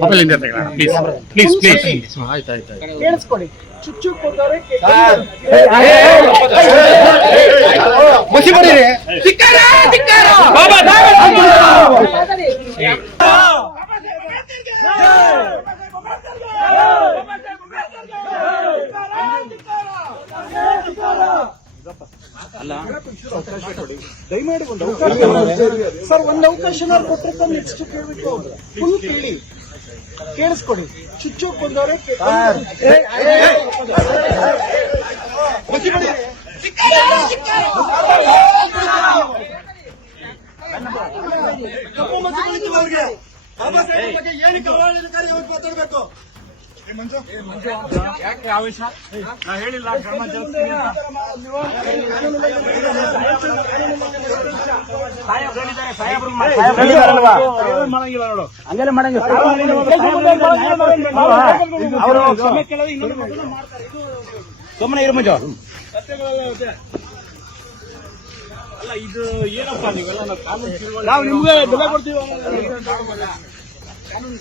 Mobile ಇಂದ ತೆಗೋಣ please please please ಆಯ್ತು ಆಯ್ತು ಆಯ್ತು ಕೇಳಿಸ್ಕೊಡಿ ಚುಚ್ಚು ಕೊಟ್ಟವ್ರೆ ಮುಸಿ ಬರೀರಿ ದಯಮಾಡಿ ಒಂದು ಅವಕಾಶ ಸರ್ ಒಂದು ಅವಕಾಶ ನಾವು ಕೊಟ್ಟಿರ್ತಾರೆ ನೆಕ್ಸ್ಟ್ ಕೇಳಬೇಕು ಫುಲ್ ಕೇಳಿ. ಕೇಳಿಸ್ಕೊಡಿ. ಚುಚ್ಚು ಕೊಂದವ್ರೆ ಕಪ್ಪು ಮತ್ತೆ ಕುಳಿತವರಿಗೆ ಬಾಬಾ ಸಾಹೇಬ್ ಬಗ್ಗೆ ಏನಕ್ಕೆ ಇವತ್ತು ಮಾತಾಡ್ಬೇಕು? ಯಾಕೆ ಆವೇಶ ನಾ ಹೇಳಿಲ್ಲ ಕ್ರಮ ಮಾಡಂಗಿಲ್ಲ ನೋಡು. ಹಂಗೆಲ್ಲ ಮಾಡಂಗಿಲ್ಲ ಅವರು ಸುಮ್ಮನೆ ಇರು ಮಂಜು ಅಲ್ಲ ಇದು ಏನಪ್ಪ ನೀವೆಲ್ಲ ನಾವು ನಾವು ನಿಮ್ಗೆ ಬೆಲೆ ಕೊಡ್ತೀವಿ ಕಾನೂನು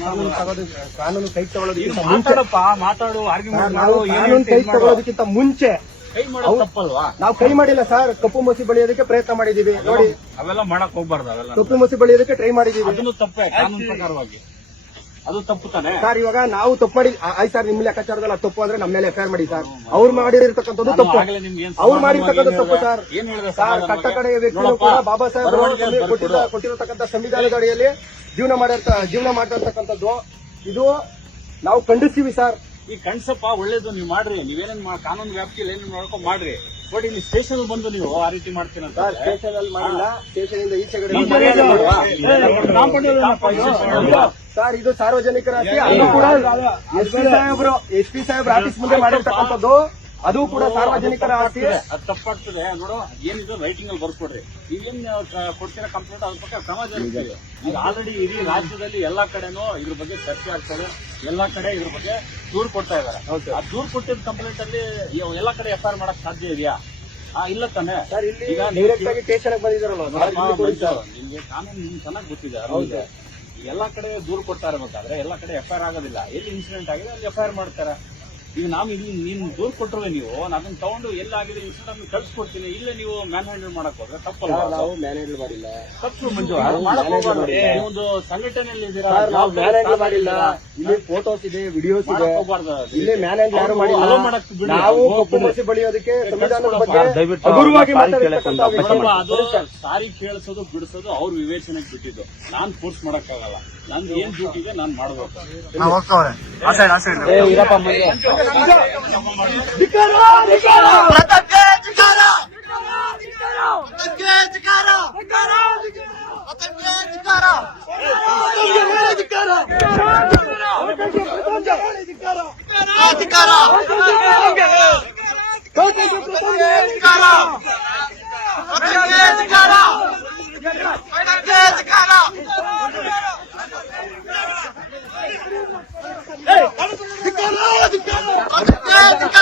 ಕಾನೂನು ತಗೋದು ಕಾನೂನು ಕೈ ತಗೊಳ್ಳೋದಕ್ಕಿಂತ ಮುಂಚೆ ಮಾತಾಡಪ್ಪ ಮಾತಾಡು ಆರ್ಗ್ಯುಮೆಂಟ್ ನಾವು ಕಾನೂನು ಕೈ ತಗೊಳ್ಳೋದಕ್ಕಿಂತ ಮುಂಚೆ ಕೈ ಮಾಡೋದು ತಪ್ಪಲ್ವಾ? ನಾವು ಕೈ ಮಾಡಿಲ್ಲ ಸರ್ ಕಪ್ಪು ಮಸಿ ಬಳಿಯೋದಕ್ಕೆ ಪ್ರಯತ್ನ ಮಾಡಿದೀವಿ. ನೋಡಿ ಅವೆಲ್ಲ ಮಾಡಕ್ ಹೋಗ್ಬಾರ್ದು ಅವೆಲ್ಲ. ಕಪ್ಪು ಮಸಿ ಬಳಿಯೋದಕ್ಕೆ ಟ್ರೈ ಮಾಡಿದೀವಿ. ಅದನ್ನು ತಪ್ಪೇ ಕಾನೂನು ಪ್ರಕಾರವಾಗಿ. ಅದು ತಪ್ಪು ತಾನೆ? ಸರ್ ಇವಾಗ ನಾವು ತಪ್ಪು ಮಾಡಿ ಆಯ್ತು ಸರ್ ನಿಮ್ಮ ಲೆಕ್ಕಾಚಾರದಲ್ಲಿ ಅದು ತಪ್ಪು ಅಂದ್ರೆ ನಮ್ಮ ಮೇಲೆ ಎಫ್ ಮಾಡಿ ಸರ್. ಅವ್ರು ಮಾಡಿರ್ತಕ್ಕಂಥದ್ದು ತಪ್ಪು. ಅವ್ರು ಮಾಡಿರ್ತಕ್ಕಂಥ ತಪ್ಪು ಸರ್. ಸರ್ ಕಟ್ಟಕಡೆಯ ಕಟ್ಟ ಕಡೆಯ ವ್ಯಕ್ತಿಗಳು ಕೂಡ ಬಾಬಾ ಸಾಹೇಬ್ ಕೊಟ್ಟಿರತಕ್ಕಂಥ ಸಂವಿಧಾನದ ಅಡಿಯಲ್ಲಿ ಜೀವನ ಮಾಡಿರ್ತ ಜೀವನ ಮಾಡಿರ್ತಕ್ಕಂಥದ್ದು ಇದು ನಾವು ಖಂಡಿಸ್ತೀವಿ ಸರ್. ಈ ಕಣ್ಸಪ್ಪ ಒಳ್ಳೇದು ನೀವು ಮಾಡ್ರಿ. ನೀವೇನೇನ್ ಕಾನೂನು ವ್ಯಾಪ್ತಿಯಲ್ಲಿ ಏನೇನು ಮಾಡ್ಕೊಂಡು ಮಾಡ್ರಿ. ಬಟ್ ಇಲ್ಲಿ ಸ್ಟೇಷನ್ ಬಂದು ನೀವು ಆ ರೀತಿ ಮಾಡ್ತೀನಂತ ಸರ್ ಸ್ಟೇಷನ್ ಅಲ್ಲಿ ಮಾಡಿಲ್ಲ. ಸ್ಟೇಷನ್ ಇಂದ ಈಚೆ ಕಡೆ? ಸರ್ ಸಾರ್ವಜನಿಕರ ಎಸ್ ಪಿ ಸಾಹೇಬ್ರು ಎಸ್ ಪಿ ಸಾಹೇಬ್ರ ಆಫೀಸ್ ಮುಂದೆ ಮಾಡಿರ್ತಕ್ಕಂಥದ್ದು. ಅದು ಕೂಡ ಸಾರ್ವಜನಿಕರ ಆಸ್ತಿ. ಅದು ತಪ್ಪಾಗ್ತದೆ ನೋಡು ಏನಿದೆ ರೈಟಿಂಗ್ ಅಲ್ಲಿ ಬರ್ಕೊಡ್ರಿ ನೀವೇನ್ ಕೊಡ್ತೀರ ಕೊಡ್ತೀರಾ ಕಂಪ್ಲೇಂಟ್ ಅದ್ರ ಪಕ್ಕ ಕ್ರಮ ಜರುಗಿದೆ ಈಗ ಆಲ್ರೆಡಿ ಇಡೀ ರಾಜ್ಯದಲ್ಲಿ ಎಲ್ಲಾ ಕಡೆನೂ ಇದ್ರ ಬಗ್ಗೆ ಚರ್ಚೆ ಆಗ್ತದೆ. ಎಲ್ಲಾ ಕಡೆ ಇದ್ರ ಬಗ್ಗೆ ದೂರ್ ಕೊಡ್ತಾ ಇದಾರೆ ಹೌದು. ಆ ದೂರ್ ಕೊಟ್ಟಿದ್ದ ಕಂಪ್ಲೇಂಟ್ ಅಲ್ಲಿ ಎಲ್ಲಾ ಕಡೆ ಎಫ್ ಮಾಡಕ್ ಸಾಧ್ಯ ಇದೆಯಾ? ಆ ಇಲ್ಲ ತಾನೆ. ಸರ್ ಇಲ್ಲಿ ಈಗ ಡೈರೆಕ್ಟ್ ಆಗಿ ಸ್ಟೇಷನ್. ನಿಮ್ಗೆ ಕಾನೂನು ನಿಮ್ಗೆ ಚೆನ್ನಾಗಿ ಗೊತ್ತಿದೆ. ಎಲ್ಲಾ ಕಡೆ ದೂರ್ ಕೊಡ್ತಾ ಇರ್ಬೇಕಾದ್ರೆ ಎಲ್ಲಾ ಕಡೆ ಎಫ್ ಆಗೋದಿಲ್ಲ. ಎಲ್ಲಿ ಇನ್ಸಿಡೆಂಟ್ ಆಗಿದೆ ಅಲ್ಲಿ ಎಫ್ ಮಾಡ್ತಾರೆ. ಈಗ ನಾವು ಇಲ್ಲಿ ನೀನು ದೂರು ಕೊಟ್ಟರೆ ನೀವು ನಾನು ಅದನ್ನ ತಗೊಂಡು ಎಲ್ಲಾಗಿದೆ ಇನ್ಸಿಡೆಂಟ್ ಕಳ್ಸಿಕೊಡ್ತೀನಿ. ಇಲ್ಲ ನೀವು ಮ್ಯಾನ್ ಹ್ಯಾಂಡಲ್ ಮಾಡಕ್ ಹೋದ್ರೆ ತಪ್ಪಲ್ಲ ನಾವು ನಾವು ಮ್ಯಾನೇಜ್ ಮಾಡಿಲ್ಲ. ತಪ್ಪು ಮಂಜು. ಒಂದು ಮಾಡಕ್ ಹೋಗ್ಬಾರ್ದು. ಸಂಘಟನೆಯಲ್ಲಿ ಇದ್ದೀರಾ? ನಾವು ಮ್ಯಾನ್ ಮ್ಯಾನೇಜ್ ಮಾಡಿಲ್ಲ. ಇಲ್ಲಿ ಫೋಟೋಸ್ ಇದೆ ವಿಡಿಯೋಸ್ ಇದೆ. ಇಲ್ಲಿ ಮ್ಯಾನ್ ಹ್ಯಾಂಡಲ್ ಯಾರು ಮಾಡಿಲ್ಲ. ನಾವು. ಕಪ್ಪು ಮಸಿ ಬಳಿಯೋದಕ್ಕೆ ಸಂವಿಧಾನದ. ಬಗ್ಗೆ ಹಗುರವಾಗಿ ಅದು ಸಾರಿ ಕೇಳಿಸೋದು ಬಿಡಿಸೋದು ಅವ್ರ ವಿವೇಚನೆಗೆ ಬಿಟ್ಟಿದ್ದು. ನಾನ್ ಫೋರ್ಸ್ ಮಾಡಕ್ಕಾಗಲ್ಲ. ನಂದು ಏನ್ ಡ್ಯೂಟಿ ಇದೆ ನಾನ್ ಮಾಡ್ಬೇಕು. ಅಧಿಕಾರ Let's go.